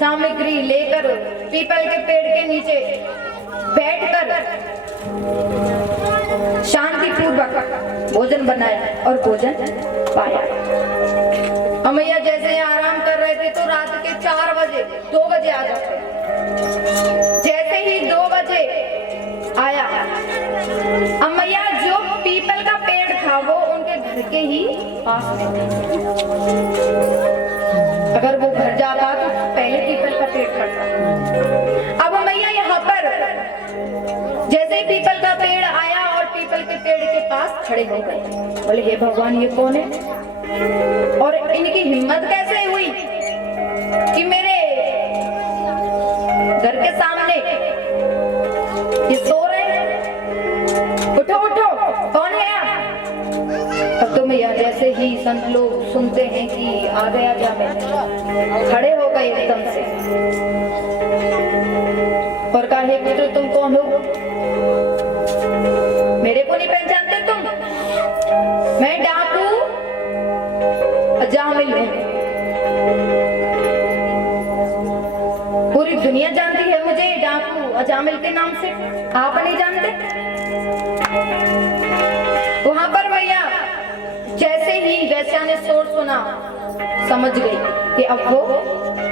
सामग्री लेकर पीपल के पेड़ के नीचे बैठकर शांति पूर्वक भोजन बनाया और भोजन पाया। अमैया जैसे आराम कर रहे थे तो रात के 4 बजे 2 बजे आ जाते। जैसे ही 2 बजे आया, अमैया जो पीपल का पेड़ था वो उनके घर के ही पास में था। अगर वो घर जाता तो पहले पीपल का पेड़ पड़ता। अब अमैया यहाँ पर जैसे ही पीपल का पेड़ आया और पीपल के पेड़ के पास खड़े हो गए। बोले हे भगवान, ये कौन है और इनकी हिम्मत कैसे हुई कि मेरे घर के सामने ये सो रहे हैं? उठो उठो, कौन है आप? अब तो मैया जैसे ही संत लोग सुनते हैं कि आ गया जामे, खड़े हो गए एकदम से और कहा हे पुत्र, तुम कौन हो? मेरे को नहीं पहचानते तुम? मैं डाकू अजामिल हूं। पूरी दुनिया जानती है मुझे डाकू अजामिल के नाम से, आप नहीं जानते? वहां पर भैया जैसे ही वैश्या ने शोर सुना, समझ गई कि अब वो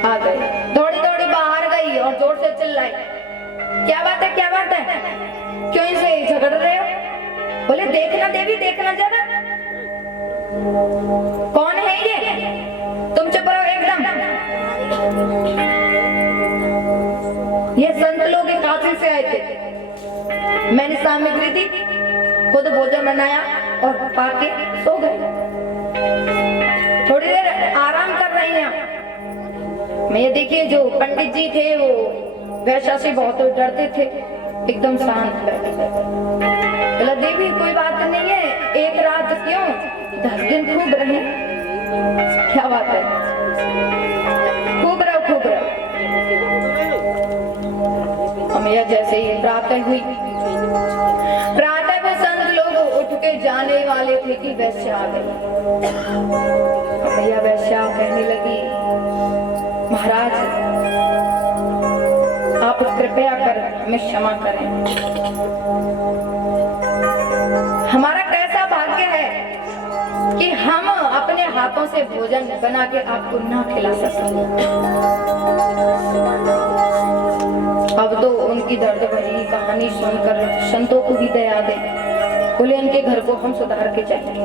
आ गए। दौड़ी दौड़ी बाहर गई और जोर से चिल्लाई, क्या बात है, क्या बात है, क्यों इनसे झगड़ रहे हो? बोले देखना देवी, देखना जरा, कौन है ये? तुम चुप रहो एकदम। ये संत लोग एक काफिल से आए थे। मैंने सामग्री दी, खुद भोजन बनाया और पाके सो गए। थोड़ी देर आराम कर रही हैं। मैं ये देखिए, जो पंडित जी थे वो वैश्या से बहुत डरते थे, एकदम शांत बैठे। बोला देवी कोई बात नहीं है, एक रात क्यों 10 दिन खूब रहे। क्या बात है, खूब रहो खूब रहो। अमैया जैसे ही प्रातः हुई, प्रातः में संत लोग उठ के जाने वाले थे कि वैश्या आ गई। अमैया वैश्या कहने लगी, महाराज आप कृपया कर हमें क्षमा करें। हमारा कैसा भाग्य है कि हम अपने हाथों से भोजन बना के आपको ना खिला सकें। अब तो उनकी दर्द भरी कहानी सुनकर संतों को भी दया दे। बोले उनके घर को हम सुधार के जाएंगे,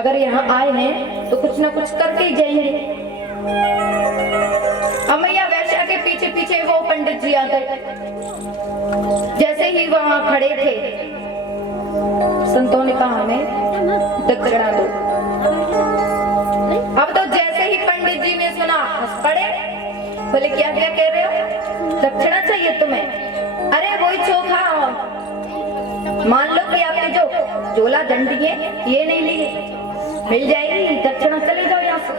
अगर यहाँ आए हैं तो कुछ ना कुछ करके ही जाएंगे। अमैया वैश्या के पीछे पीछे वो पंडित जी आ गए। जैसे ही वहां खड़े थे, संतों ने कहा हमें दक्षिणा दो। अब तो जैसे ही पंडित जी ने सुना, हंस पड़े। बोले क्या क्या कह रहे हो, दक्षिणा चाहिए तुम्हें? अरे वही चोखा, मान लो कि आपने जो झोला दंडी है ये नहीं लिए, मिल जाएगी दक्षिणा, चले जाओ यहाँ से।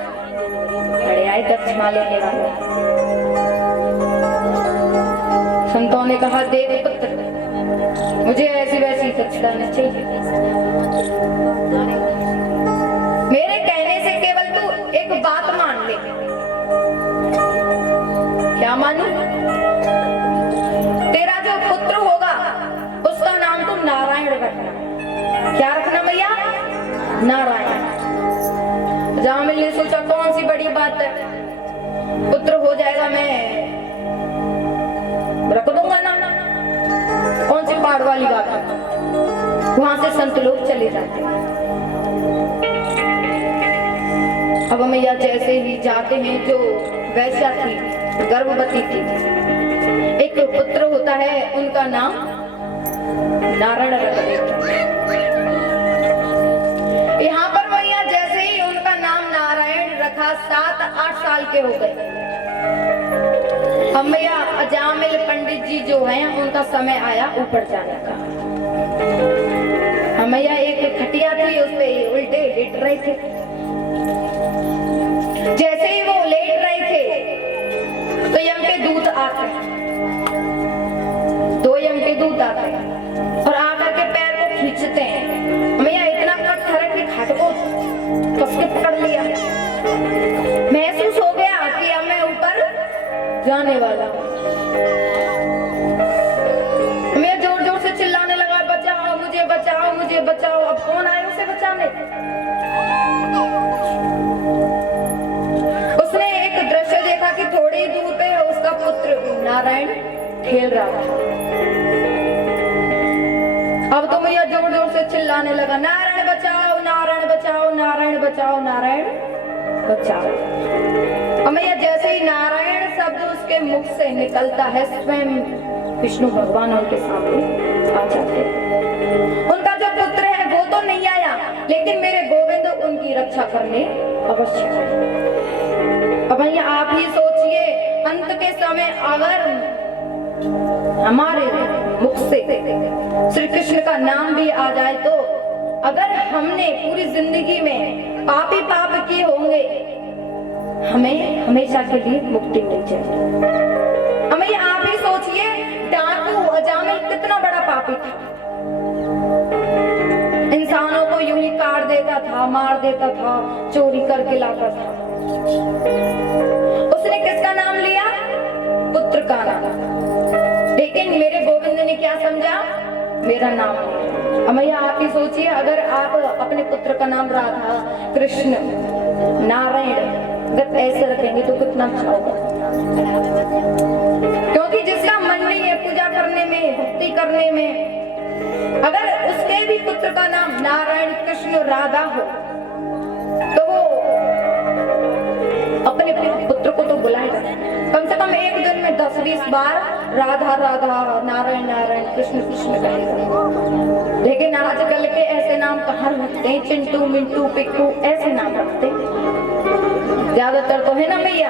खड़े आए दक्षिणा लेने वाले। संतों ने कहा देव पुत्र, मुझे ऐसी वैसी दक्षिणा नहीं चाहिए। मेरे कहने से केवल तू एक बात मान ले। क्या मानूं? तेरा जो पुत्र होगा उसका नाम तू नारायण रखना। क्या रखना भैया? नारायण। जामिल ने सोचा कौन सी बड़ी बात है, पुत्र हो जाएगा, मैं रख दूंगा ना, कौन सी पाड़ वाली बात है। वहां से संत लोग चले जाते। अब मैया जैसे ही जाते हैं, जो वैश्या थी गर्भवती थी, एक पुत्र होता है, उनका नाम नारायण रख देते। यहाँ पर मैया जैसे ही उनका नाम नारायण रखा, 7-8 साल के हो गए। अमैया अजामिल पंडित जी जो हैं, उनका समय आया ऊपर जाने का। अमैया एक खटिया थी, उस पे उल्टे लेट रहे थे। जैसे ही वो लेट रहे थे तो यम के दूत आते, 2 यम के दूत आते और आकर के पैर को खींचते हैं। अमैया इतना पत्थर है कि खाट को कस के पकड़ लिया। महसूस हो गया कि अब मैं ऊपर जाने वाला हूँ। मैं जोर जोर से चिल्लाने लगा, बचाओ मुझे, बचाओ मुझे, बचाओ। अब कौन आए उसे बचाने? उसने एक दृश्य देखा कि थोड़ी दूर पे उसका पुत्र नारायण खेल रहा था। अब तो मैया जोर जोर से चिल्लाने लगा, नारायण बचाओ, नारायण बचाओ, नारायण बचाओ, नारायण बचाओ। अब मैया जैसे ही नारायण शब्द उसके मुख से निकलता है, स्वयं विष्णु भगवान उनके सामने आ जाते हैं। उनका जो पुत्र है वो तो नहीं आया, लेकिन मेरे गोविंद उनकी रक्षा करने अवश्य आए। अब मैया आप ही सोचिए, अंत के समय अगर हमारे मुख से श्री कृष्ण का नाम भी आ जाए, तो अगर हमने पूरी जिंदगी में पाप ही पाप किए होंगे, हमें हमेशा के लिए मुक्ति मिल जाएगी। हमें आप ही सोचिए, डाकू अजामिल कितना बड़ा पापी था। इंसानों को यूं ही काट देता था, मार देता था, चोरी करके लाता था। उसने किसका नाम लिया? पुत्र का नाम। लेकिन मेरे गोविंद ने क्या समझा? मेरा नाम लिया। अब मैया आप ही सोचिए, अगर आप अपने पुत्र का नाम राधा, कृष्ण, नारायण अगर ऐसे रखेंगे तो कितना अच्छा होगा। क्योंकि जिसका मन नहीं है पूजा करने में, भक्ति करने में, अगर उसके भी पुत्र का नाम नारायण, कृष्ण, राधा हो, तो वो अपने पुत्र को तो बुलाएगा। कम से कम एक दिन में 10-20 बार राधा राधा, नारायण नारायण, कृष्ण कृष्ण कहेगा। लेकिन आजकल के ऐसे नाम कहाँ रखते हैं? चिंटू, मिंटू, पिक्कू ऐसे नाम रखते हैं ज्यादातर, तो है ना मैया?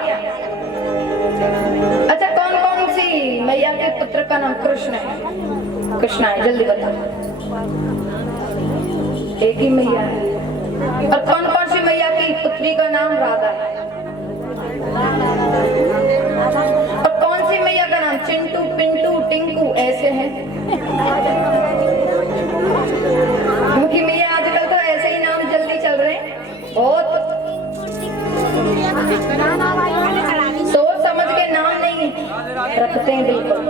अच्छा, कौन कौन सी मैया के पुत्र का नाम कृष्ण है? कृष्ण है, जल्दी बताओ। एक ही मैया है। और कौन कौन सी मैया की पुत्री का नाम राधा है? और कौन सी मैया का नाम चिंटू, पिंटू, टिंकू ऐसे हैं? क्योंकि मैया आजकल तो ऐसे ही नाम जल्दी चल रहे हैं, बहुत सोच समझ के नाम नहीं रखते हैं बिल्कुल।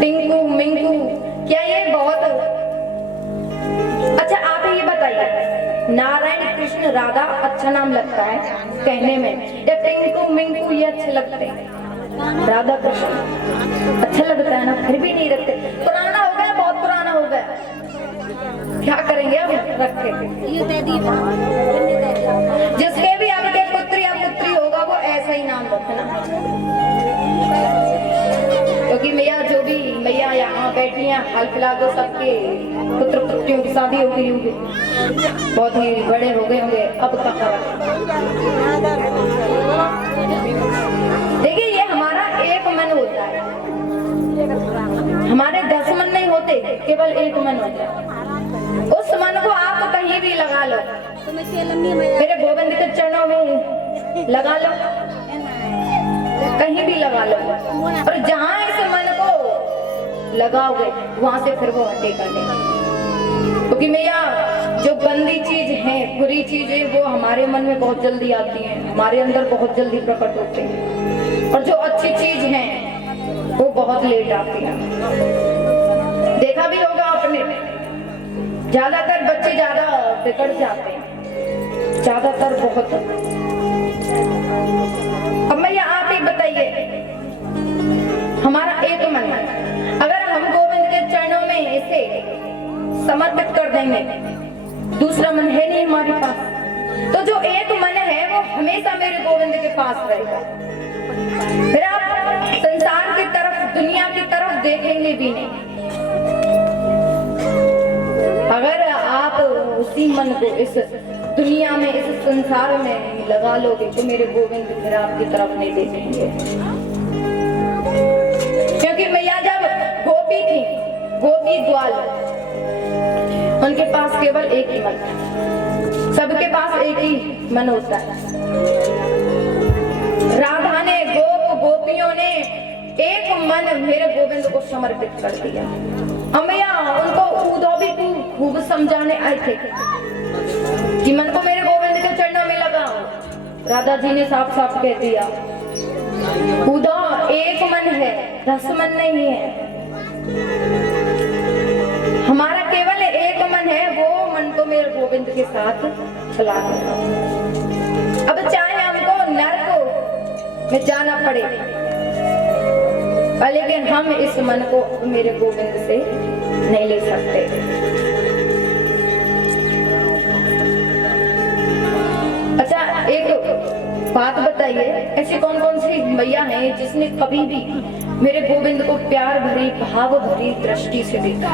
टिंकू, मिंकू, क्या ये बहुत अच्छा? आप ये बताइए, नारायण, कृष्ण, राधा अच्छा नाम लगता है कहने में, या टिंकू, मिंकू ये अच्छे लगते हैं? राधा कृष्ण अच्छा लगता है ना, फिर भी नहीं रखते। पुराना हो गया, बहुत पुराना हो गया, क्या करेंगे अब रख के? जिसके भी आपके पुत्र या पुत्री होगा वो ऐसा ही नाम रखना। क्योंकि मैया जो भी मैया यहाँ बैठी हैं, हाल फिलहाल तो सबके पुत्र पुत्रियों की शादी हो गई होगी, बहुत ही बड़े हो गए होंगे। अब कहाँ देखिए, ये हमारा एक मन होता है, हमारे 10 मन नहीं होते, केवल एक मन होता है। उस मन को आप कहीं भी लगा लो, मेरे गोविंद के चरणों में लगा लो, कहीं भी लगा लो, और जहां इस मन को लगाओगे वहां से फिर वो हटेगा नहीं। क्योंकि मैया जो गंदी चीज है, बुरी चीजें, वो हमारे मन में बहुत जल्दी आती हैं, हमारे अंदर बहुत जल्दी प्रकट होते हैं, और जो अच्छी चीज है वो बहुत लेट आती है। देखा भी होगा आपने, ज्यादातर बच्चे ज्यादा बिगड़ जाते हैं, ज्यादातर बहुत। अब मैया आप ही बताइए, हमारा एक मन है, अगर हम गोविंद के चरणों में इसे समर्पित कर देंगे, दूसरा मन है नहीं हमारे पास, तो जो एक मन है वो हमेशा मेरे गोविंद के पास रहेगा। फिर आप संसार की तरफ, दुनिया की तरफ देखेंगे भी नहीं। अगर आप उसी मन को इस दुनिया में, इस संसार में लगा लोगे, तो मेरे गोविंद फिर आपकी तरफ नहीं देखेंगे। क्योंकि मैया जब गोपी थी, गोपी ग्वाल, उनके पास केवल एक ही मन था, सबके पास एक ही मन होता है। राधा ने, गोपियों ने एक मन मेरे गोविंद को समर्पित कर दिया। अमैया उनको उधो भी खूब समझाने आए थे कि मन को मेरे गोविंद के चरणों में लगाओ, राधा जी ने साफ साफ कह दिया, उद्धव एक मन है, रसमन नहीं है। हमारा केवल एक मन है, वो मन को मेरे गोविंद के साथ चला गया। अब चाहे हमको नरक में जाना पड़े, लेकिन हम इस मन को मेरे गोविंद से नहीं ले सकते। अच्छा, एक बात बताइए, ऐसी कौन कौन सी मैया हैं जिसने कभी भी मेरे गोविंद को प्यार भरी भाव भरी दृष्टि से देखा?